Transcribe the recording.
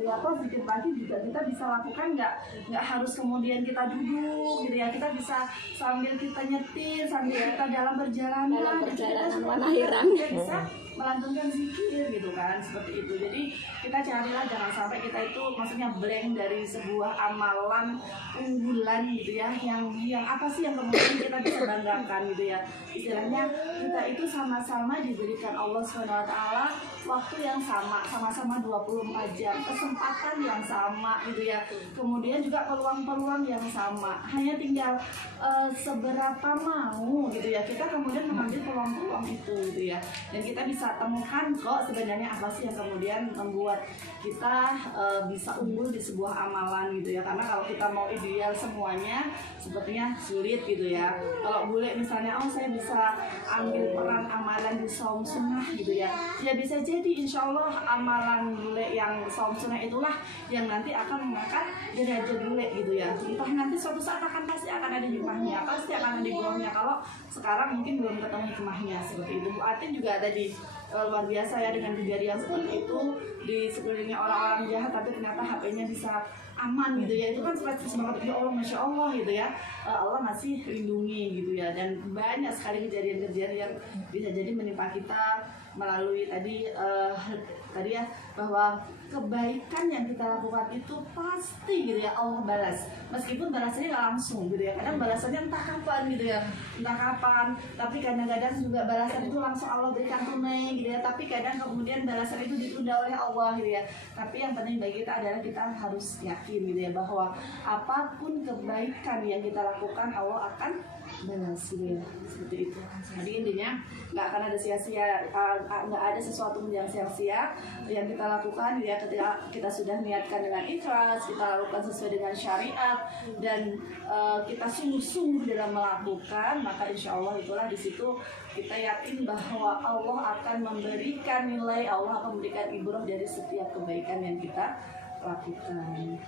gitu ya, atau zikir pagi juga kita bisa lakukan, nggak harus kemudian kita duduk gitu ya, kita bisa sambil kita nyetir, sambil kita dalam perjalanan mana hirang kita bisa melantunkan zikir gitu kan, seperti itu. Jadi kita carilah jangan sampai kita itu maksudnya blank dari sebuah amalan unggulan gitu ya, yang apa sih yang kemudian kita bisa banggakan gitu ya. Istilahnya kita itu sama-sama diberikan Allah SWT waktu yang sama-sama 24 jam, kesempatan yang sama gitu ya. Kemudian juga peluang-peluang yang sama. Hanya tinggal seberapa mau gitu ya kita kemudian mengambil peluang-peluang itu gitu ya. Dan kita bisa temukan kok sebenarnya apa sih yang kemudian membuat kita bisa unggul di sebuah amalan gitu ya. Karena kalau kita mau ideal semuanya sepertinya sulit gitu ya. Kalau bule misalnya, oh saya bisa ambil peran amalan di saum sunnah gitu ya, ya bisa jadi insya Allah amalan bule yang saum sunnah itulah yang nanti akan mengangkat derajat bule gitu ya. Entah nanti suatu saat pasti akan ada hikmahnya, pasti akan ada hikmahnya. Kalau sekarang mungkin belum ketemu hikmahnya seperti itu. Bu Atin juga ada di luar biasa ya dengan kejadian seperti itu, di sekelilingnya orang-orang jahat tapi ternyata HP-nya bisa aman gitu ya. Itu kan spesies banget, ya Allah, Masya Allah gitu ya, Allah masih lindungi gitu ya. Dan banyak sekali kejadian-kejadian yang bisa jadi menimpa kita melalui tadi ya, bahwa kebaikan yang kita lakukan itu pasti gitu ya Allah balas, meskipun balasannya nggak langsung gitu ya. Kadang balasannya entah kapan gitu ya, entah kapan, tapi kadang-kadang juga balasan itu langsung Allah berikan tunai gitu ya. Tapi kadang kemudian balasan itu ditunda oleh Allah gitu ya. Tapi yang penting bagi kita adalah kita harus yakin gitu ya, bahwa apapun kebaikan yang kita lakukan Allah akan balas gitu ya, seperti itu. Jadi intinya nggak akan ada sia-sia, nggak ada sesuatu yang sia-sia yang kita lakukan ya. Ketika kita sudah niatkan dengan ikhlas, kita lakukan sesuai dengan syariat, dan kita sungguh-sungguh dalam melakukan, maka insya Allah itulah di situ kita yakin bahwa Allah akan memberikan nilai, Allah akan memberikan ibrah dari setiap kebaikan yang kita lakukan.